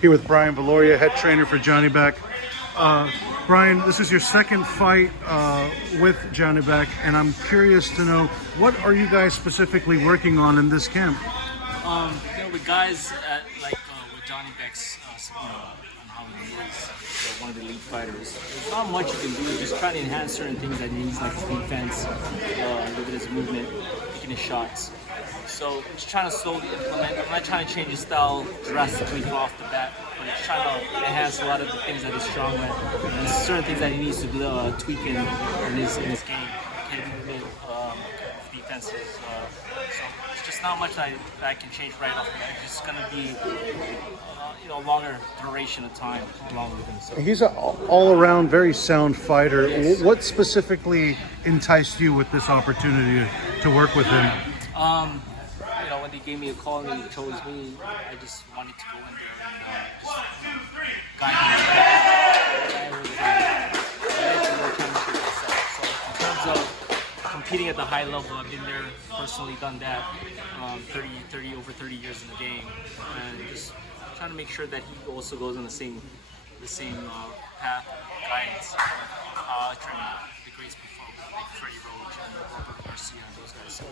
Here with Brian Viloria, head trainer for Johnny Beck. Brian, this is your second fight with Johnny Beck, and I'm curious to know, what are you guys specifically working on in this camp? With guys with Johnny Beck's, on how he is one of the lead fighters, there's not much you can do. Just try to enhance certain things that he needs, like his defense, look at his movement, picking his shots. So just trying to slowly implement. I'm not trying to change his style drastically off the bat, but just trying to enhance a lot of the things that he's strong at, and certain things that he needs to tweak in his game, head movement, defenses. So it's just not much that I can change right off the bat. It's just going to be a longer duration of time along with him. So. He's an all-around very sound fighter. Yes. What specifically enticed you with this opportunity to work with him? When they gave me a call and they chose me, I just wanted to go in there and just guide him. So in terms of competing at the high level, I've been there, personally done that, over 30 years in the game, and just trying to make sure that he also goes on the same path, guidance. Training the greats before, like Freddie Roach and Robert Garcia and those guys. So,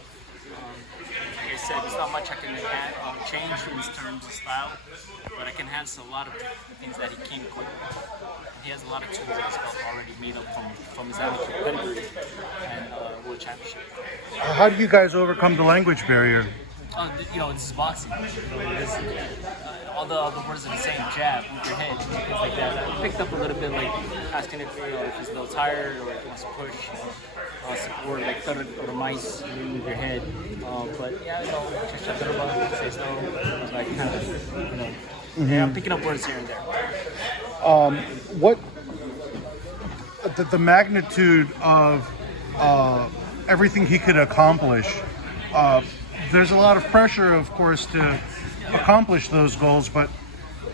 like I said, there's not much I can change in terms of style, but I can enhance a lot of things that he came quick. He has a lot of tools in his belt already made up from his amateur pedigree and world championship. How do you guys overcome the language barrier? This is boxing. All the words are the same: jab, move your head, things like that. I picked up a little bit, like asking if he's a little tired or if he wants to push, support, like third or mice, move your head. But yeah, say so. So I kind of, I'm picking up words here and there. What the magnitude of everything he could accomplish? There's a lot of pressure, of course, to accomplish those goals, but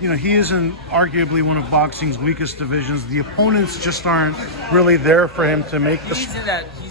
he is in arguably one of boxing's weakest divisions. The opponents just aren't really there for him to make the. He's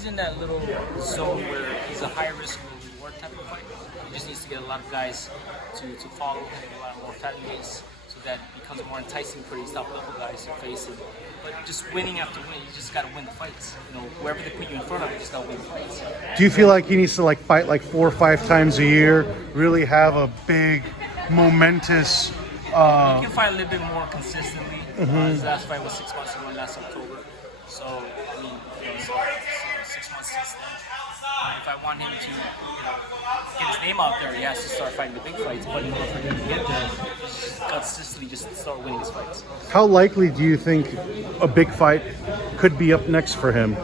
in that little zone where he's a high risk, low reward type of fight. He just needs to get a lot of guys to follow him, a lot more fatties, so that it becomes more enticing for these top level guys to face him. But just winning after winning, you just gotta win the fights. Wherever they put you in front of, you just gotta win the fights. Do you feel like he needs to fight 4 or 5 times a year? Really have a big, momentous. He can fight a little bit more consistently. His last fight was 6 months ago, last October. So I mean, so 6 months since then. If I want him to, get his name out there, he has to start fighting the big fights. But in order for him to get there, just consistently just start winning his fights. How likely do you think a big fight could be up next for him?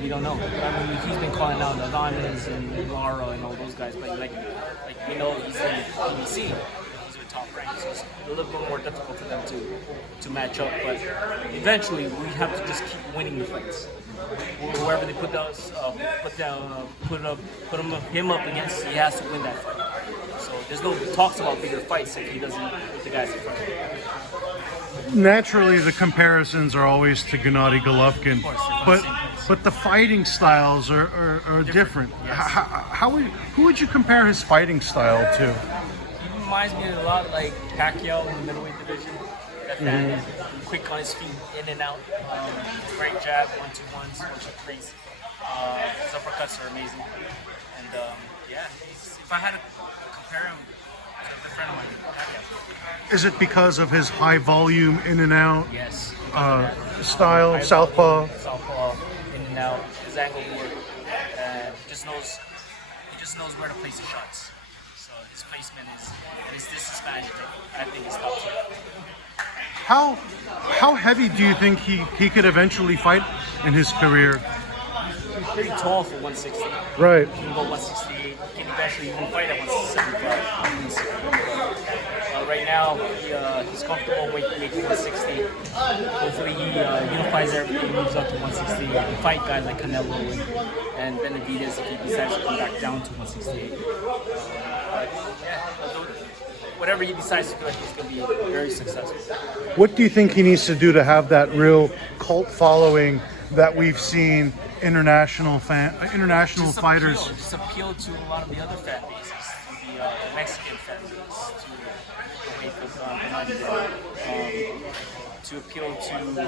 We don't know. I mean, he's been calling out the Diamonds and Lara and all those guys, but like we know he's in PBC. These are top ranks, so it's a little bit more difficult for them to match up. But eventually, we have to just keep winning the fights. Whoever they put him up against, he has to win that fight. So there's no talks about bigger fights if he doesn't put the guys in front. Naturally, the comparisons are always to Gennady Golovkin, but the fighting styles are different. Yes. Who would you compare his fighting style to? He reminds me a lot like Pacquiao in the middleweight division. That quick on his feet, in and out. Great jab, 1-2-1s, 1-2-3s. His uppercuts are amazing. And if I had to compare him to a good friend of mine, Pacquiao. Is it because of his high volume, in and out? Yes. Style, southpaw? Southpaw, in and out, his angle work. He just knows where to place the shots. So his placement is magic. I think it's top tier. How heavy do you think he could eventually fight in his career? He's pretty tall for 160. Right. He can go 168. He can eventually even fight at 175. Right now, he's comfortable making 160. Hopefully, he unifies everything, moves up to 160. He can fight guys like Canelo and Benavidez if he decides to come back down to 168. Whatever he decides to do, I think he's going to be very successful. What do you think he needs to do to have that real cult following that we've seen international fighters? Just appeal to a lot of the other fan bases, to the Mexican fan base, to the wake of body to appeal to even the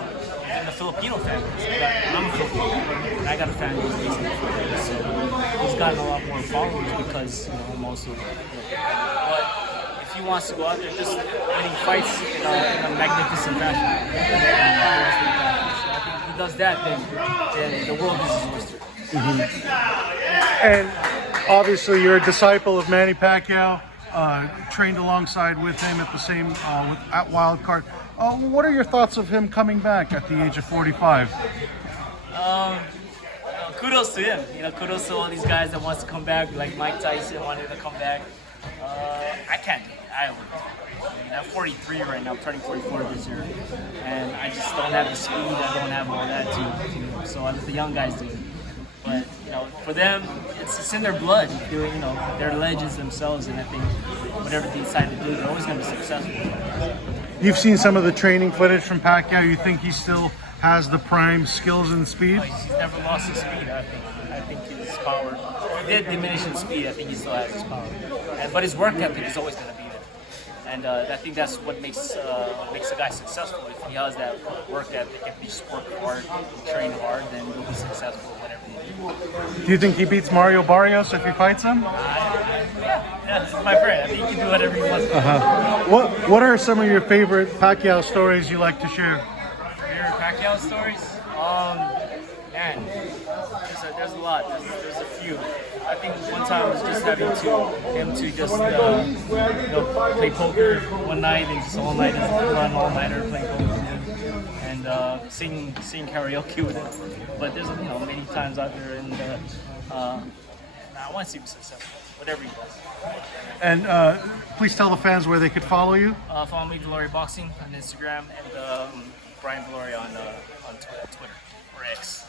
Filipino fan base. I'm a Filipino fan, and I got a fan base basically. So he's gotten a lot more followers because I'm also. But if he wants to go out there just winning fights in a magnificent fashion, so I think if he does that, then the world is his oyster. And obviously, you're a disciple of Manny Pacquiao. Trained alongside with him at the same at Wildcard. What are your thoughts of him coming back at the age of 45? Kudos to him. Kudos to all these guys that wants to come back, like Mike Tyson wanted to come back. I can't do it. I wouldn't. I'm 43 right now, I'm turning 44 this year, and I just don't have the speed. I don't have all that to so I let the young guys do it. But for them, it's in their blood. They're legends themselves, and I think whatever they decide to do, they're always going to be successful. You've seen some of the training footage from Pacquiao. You think he still has the prime skills and speed? He's never lost his speed. I think his power. He did diminish in speed. I think he still has his power, but his work ethic is always going to be there. And I think that's what makes a guy successful. If he has that work ethic, if he just work hard, train hard, then he'll be successful in whatever he do. Do you think he beats Mario Barrios if he fights him? Yeah, this is my friend. I think he can do whatever he wants to do. What are some of your favorite Pacquiao stories you like to share? Favorite Pacquiao stories? Man, there's a lot. There's a few. I think one time was just having him to just play poker one night and just all night run all nighter playing poker and sing karaoke with him. But there's many times out there, and I want to see him successful, whatever he does. And please tell the fans where they could follow you. Follow me, Viloria Boxing on Instagram, and Brian Viloria on Twitter or X.